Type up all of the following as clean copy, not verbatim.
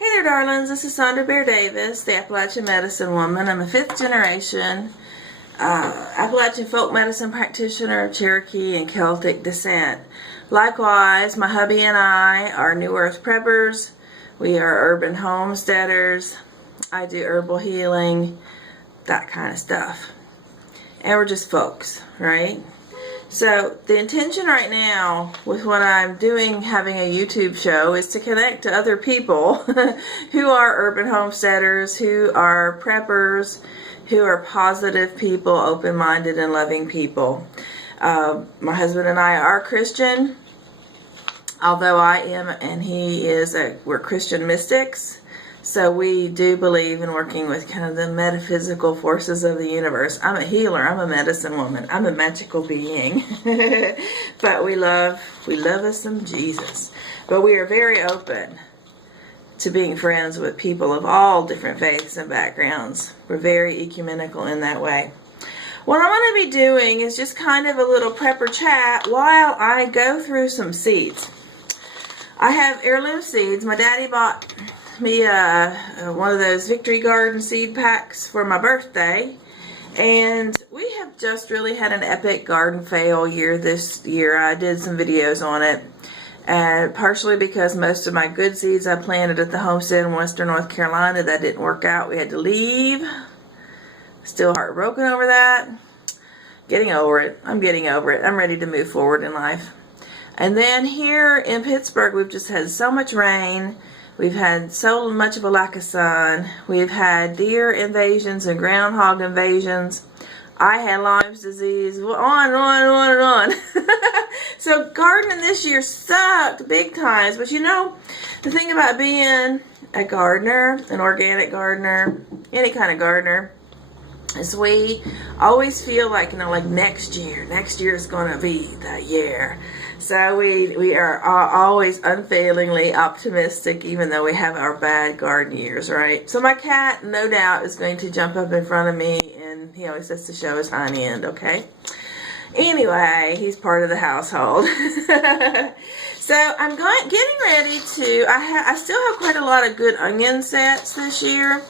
Hey there, darlings. This is Sandra Bear Davis, the Appalachian medicine woman. I'm a fifth generation Appalachian folk medicine practitioner of Cherokee and Celtic descent. Likewise, my hubby and I are New Earth preppers. We are urban homesteaders. I do herbal healing, that kind of stuff. And we're just folks, right? So the intention right now with what I'm doing, having a YouTube show, is to connect to other people who are urban homesteaders, who are preppers, who are positive people, open-minded and loving people. My husband and I are Christian, although I am and he is, we're Christian mystics. So we do believe in working with kind of the metaphysical forces of the universe. I'm a healer. I'm a medicine woman. I'm a magical being. But we love us some Jesus. But we are very open to being friends with people of all different faiths and backgrounds. We're very ecumenical in that way. What I'm going to be doing is just kind of a little prepper chat while I go through some seeds. I have heirloom seeds. My daddy bought me one of those Victory Garden seed packs for my birthday, and we have just really had an epic garden fail year this year. I did some videos on it, and partially because most of my good seeds I planted at the homestead in Western North Carolina, that didn't work out. We had to leave. Still heartbroken over that. Getting over it. I'm getting over it. I'm ready to move forward in life. And then here in Pittsburgh, we've just had so much rain. We've had so much of a lack of sun. We've had deer invasions and groundhog invasions. I had Lyme's disease. On and on and on and on. So gardening this year sucked big times. But you know, the thing about being a gardener, an organic gardener, any kind of gardener, is we always feel like, like next year is going to be the year. So we are always unfailingly optimistic, even though we have our bad garden years, right? So my cat, no doubt, is going to jump up in front of me, and he always has to show his hind end, okay? Anyway, he's part of the household. So I'm getting ready to, I still have quite a lot of good onion sets this year,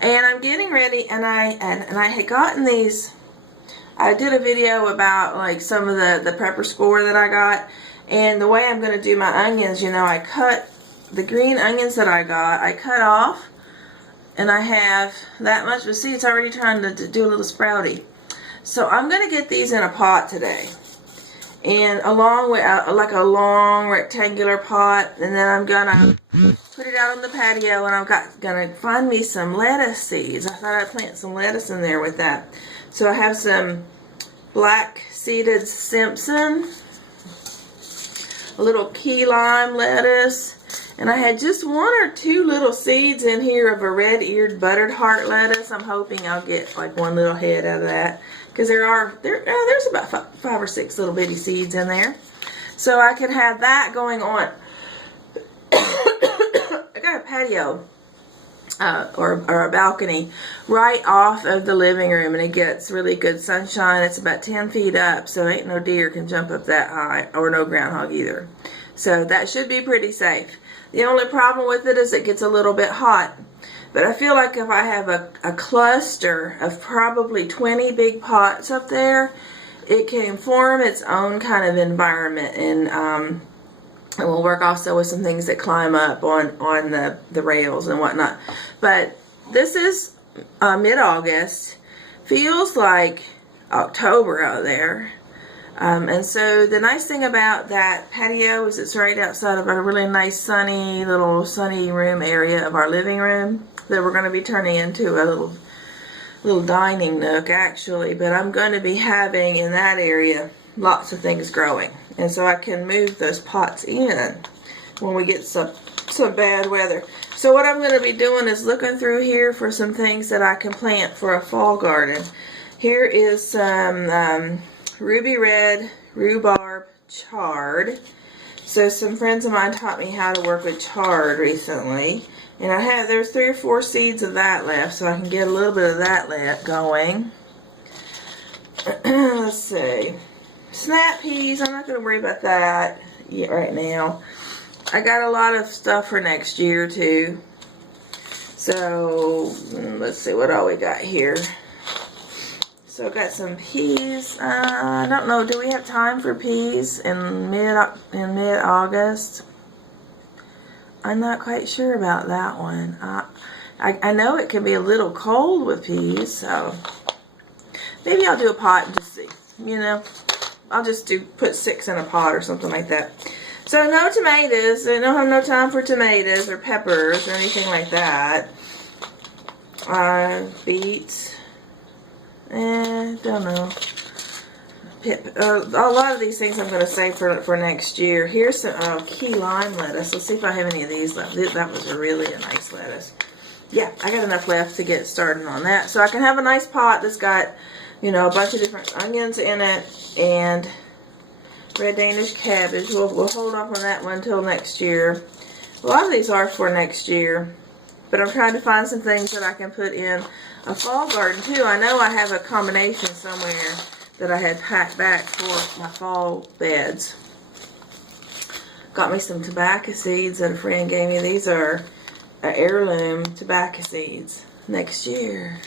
and I'm getting ready, and I had gotten these. I did a video about like some of the prepper score that I got, and the way I'm going to do my onions, I cut the green onions that I got, I cut off, and I have that much, but see, it's already trying to do a little sprouty. So I'm going to get these in a pot today, and along with like a long rectangular pot, and then I'm going to put it out on the patio, and I'm going to find me some lettuce seeds. I thought I'd plant some lettuce in there with that. So I have some black seeded Simpson, a little key lime lettuce, and I had just one or two little seeds in here of a red-eared buttered heart lettuce. I'm hoping I'll get like one little head out of that, because there's about five or six little bitty seeds in there. So I can have that going on. I got a patio. Or a balcony right off of the living room, and it gets really good sunshine. It's about 10 feet up, so ain't no deer can jump up that high, or no groundhog either. So that should be pretty safe. The only problem with it is it gets a little bit hot. But I feel like if I have a cluster of probably 20 big pots up there, it can form its own kind of environment, and we'll work also with some things that climb up on the rails and whatnot. But this is mid-August. Feels like October out there. And so the nice thing about that patio is it's right outside of a really nice sunny room area of our living room that we're going to be turning into a little dining nook, actually. But I'm going to be having in that area lots of things growing, and so I can move those pots in when we get some bad weather. So what I'm going to be doing is looking through here for some things that I can plant for a fall garden. Here is some ruby red rhubarb chard. So some friends of mine taught me how to work with chard recently, and there's 3 or 4 seeds of that left, so I can get a little bit of that going. Let's see. Snap peas, I'm not going to worry about that yet right now. I got a lot of stuff for next year too. So let's see what all we got here. So I got some peas. I don't know. Do we have time for peas in mid-August? I'm not quite sure about that one. I know it can be a little cold with peas, so maybe I'll do a pot and just see. You know, I'll just put 6 in a pot or something like that. So no tomatoes. I don't have no time for tomatoes or peppers or anything like that. Beets. Don't know. A lot of these things I'm going to save for next year. Here's some key lime lettuce. Let's see if I have any of these left. That was really a nice lettuce. Yeah, I got enough left to get started on that. So I can have a nice pot that's got, you know, a bunch of different onions in it and red Danish cabbage. We'll hold off on that one until next year. A lot of these are for next year. But I'm trying to find some things that I can put in a fall garden too. I know I have a combination somewhere that I had packed back for my fall beds. Got me some tobacco seeds that a friend gave me. These are heirloom tobacco seeds. Next year.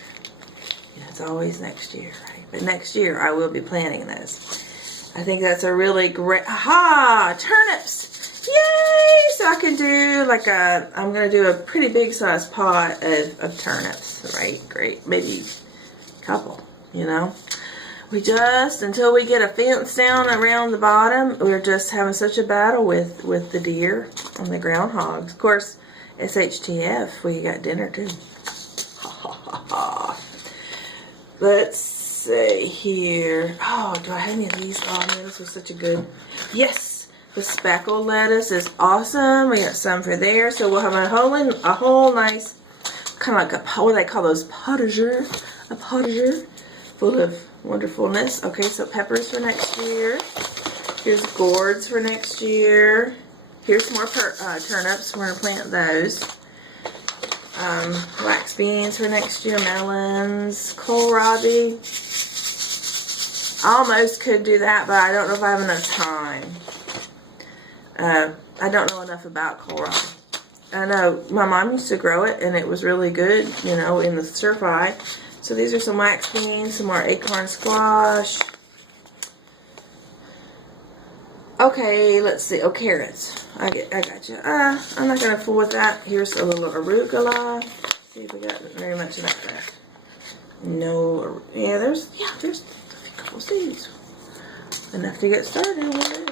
Yeah, it's always next year, right? But next year I will be planting this. I think that's a really great... Aha! Turnips! Yay! So I can do like I'm going to do a pretty big size pot of turnips, right? Great. Maybe a couple, you know. Until we get a fence down around the bottom, we're just having such a battle with the deer and the groundhogs. Of course, SHTF, we got dinner too. Let's see here. Oh, do I have any of these? Oh man, this was such a good... Yes! The speckled lettuce is awesome. We got some for there. So we'll have a whole nice, kind of like what do they call those? Potager. A potager full of wonderfulness. Okay, so peppers for next year. Here's gourds for next year. Here's some more turnips. We're going to plant those. Wax beans for next year. Melons. Kohlrabi. I almost could do that, but I don't know if I have enough time. I don't know enough about kohlrabi. I know my mom used to grow it, and it was really good, you know, in the stir fry. So these are some wax beans, some more acorn squash. Okay, let's see. Oh, carrots. I got you. I'm not gonna fool with that. Here's a little arugula. See if we got very much of that left. No. Yeah, there's a couple seeds. Enough to get started with.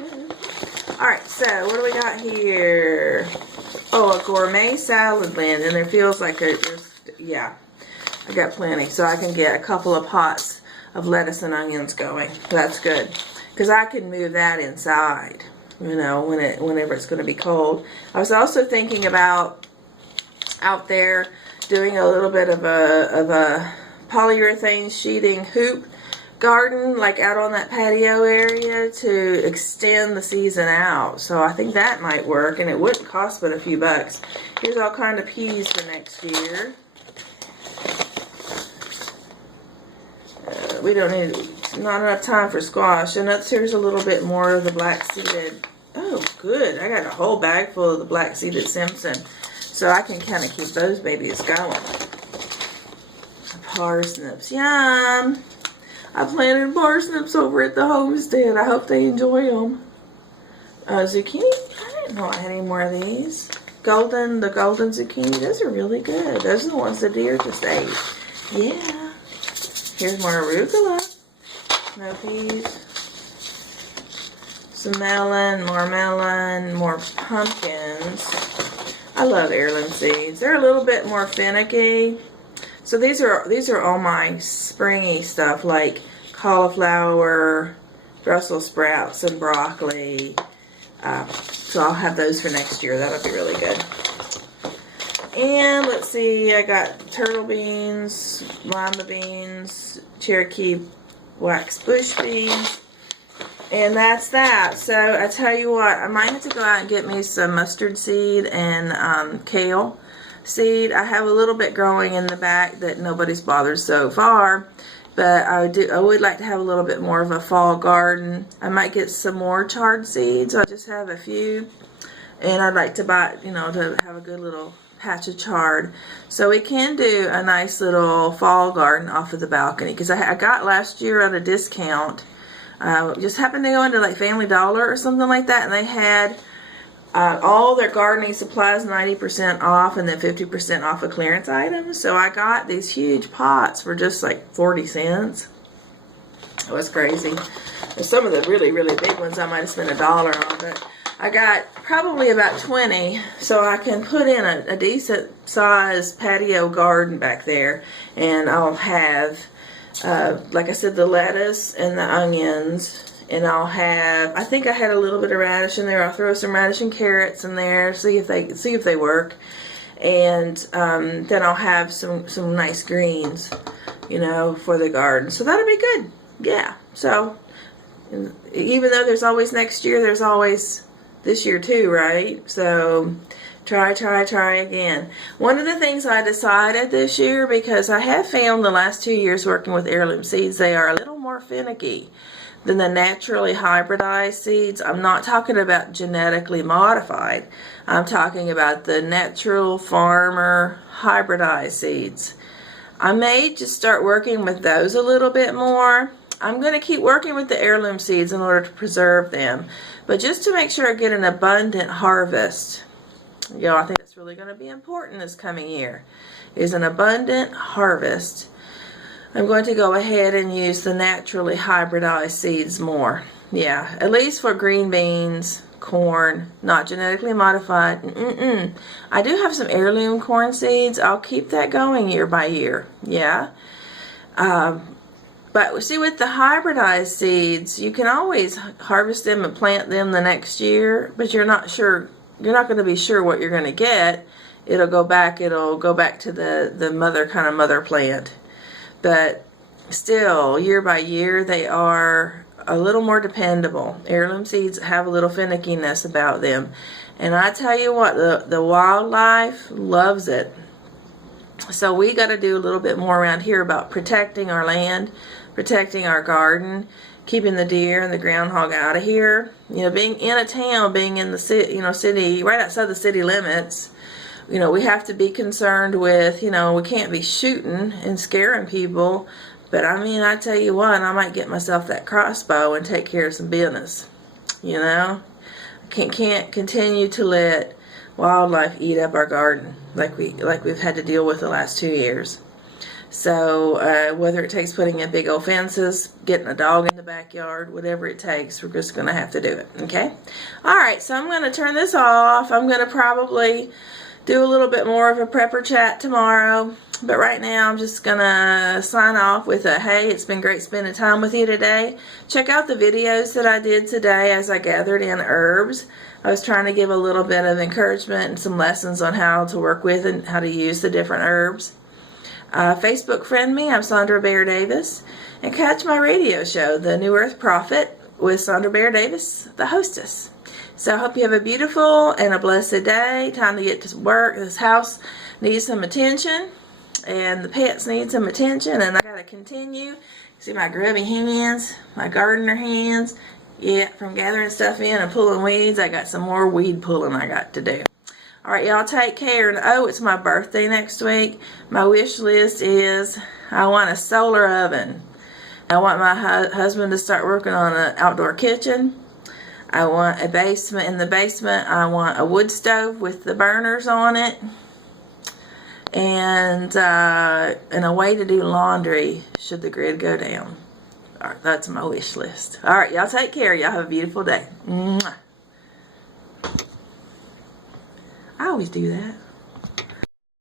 Alright, so what do we got here? Oh, a gourmet salad blend, and there feels like yeah, I got plenty, so I can get a couple of pots of lettuce and onions going. That's good, because I can move that inside, you know, whenever it's going to be cold. I was also thinking about out there doing a little bit of a polyurethane sheeting hoop garden, like out on that patio area, to extend the season out. So I think that might work, and it wouldn't cost but a few bucks. Here's all kind of peas for next year. We don't need, not enough time for squash. And here's a little bit more of the black seeded. Oh, good. I got a whole bag full of the black seeded Simpson, so I can kind of keep those babies going. Parsnips, yum. I planted parsnips over at the homestead. I hope they enjoy them. Zucchini? I didn't know I had any more of these. The golden zucchini. Those are really good. Those are the ones the deer just ate. Yeah. Here's more arugula. No peas. Some melon, more pumpkins. I love heirloom seeds. They're a little bit more finicky. So these are all my springy stuff, like cauliflower, Brussels sprouts, and broccoli. So I'll have those for next year. That'll be really good. And let's see, I got turtle beans, lima beans, Cherokee wax bush beans, and that's that. So I tell you what, I might have to go out and get me some mustard seed and kale seed. I have a little bit growing in the back that nobody's bothered so far, but I would like to have a little bit more of a fall garden. I might get some more chard seeds. I just have a few, and I'd like to buy, you know, to have a good little patch of chard. So we can do a nice little fall garden off of the balcony, because I got last year at a discount. Just happened to go into like Family Dollar or something like that, and they had all their gardening supplies 90% off and then 50% off of clearance items. So I got these huge pots for just like 40 cents. It was crazy. And some of the really, really big ones I might have spent $1 on, but I got probably about 20, so I can put in a decent sized patio garden back there. And I'll have, like I said, the lettuce and the onions. And I'll have, I think I had a little bit of radish in there. I'll throw some radish and carrots in there, see if they work. And then I'll have some nice greens, you know, for the garden. So that'll be good. Yeah. So even though there's always next year, there's always this year too, right? So try again. One of the things I decided this year, because I have found the last 2 years working with heirloom seeds, they are a little more finicky than the naturally hybridized seeds. I'm not talking about genetically modified. I'm talking about the natural farmer hybridized seeds. I may just start working with those a little bit more. I'm going to keep working with the heirloom seeds in order to preserve them. But just to make sure I get an abundant harvest, you know, I think that's really going to be important this coming year, is an abundant harvest. I'm going to go ahead and use the naturally hybridized seeds more. Yeah, at least for green beans, corn, not genetically modified. I do have some heirloom corn seeds. I'll keep that going year by year. Yeah. But see, with the hybridized seeds, you can always harvest them and plant them the next year, but you're not sure, you're not going to be sure what you're going to get. It'll go back to the mother plant. But still, year by year, they are a little more dependable. Heirloom seeds have a little finickiness about them. And I tell you what, the wildlife loves it. So we got to do a little bit more around here about protecting our land, protecting our garden, keeping the deer and the groundhog out of here. You know, being in a town, being in the city, you know, city, right outside the city limits, you know, we have to be concerned with, you know, we can't be shooting and scaring people. But I mean, I tell you what, I might get myself that crossbow and take care of some business. You know, can't continue to let wildlife eat up our garden like we've had to deal with the last 2 years. So whether it takes putting in big old fences, getting a dog in the backyard, whatever it takes, we're just going to have to do it. Okay. All right. So I'm going to turn this off. I'm going to probably do a little bit more of a prepper chat tomorrow. But right now I'm just going to sign off with a, hey, it's been great spending time with you today. Check out the videos that I did today as I gathered in herbs. I was trying to give a little bit of encouragement and some lessons on how to work with and how to use the different herbs. Facebook friend me, I'm Sandra Bear Davis. And catch my radio show, The New Earth Prophet, with Sandra Bear Davis, the hostess. So I hope you have a beautiful and a blessed day. Time to get to work. This house needs some attention, and the pets need some attention, and I got to continue. See my grubby hands, my gardener hands. Yeah, from gathering stuff in and pulling weeds, I got some more weed pulling I got to do. All right, y'all take care. And oh, it's my birthday next week. My wish list is I want a solar oven. I want my husband to start working on an outdoor kitchen. I want a basement. In the basement, I want a wood stove with the burners on it. And a way to do laundry should the grid go down. All right, that's my wish list. All right, y'all take care. Y'all have a beautiful day. Mwah. I always do that.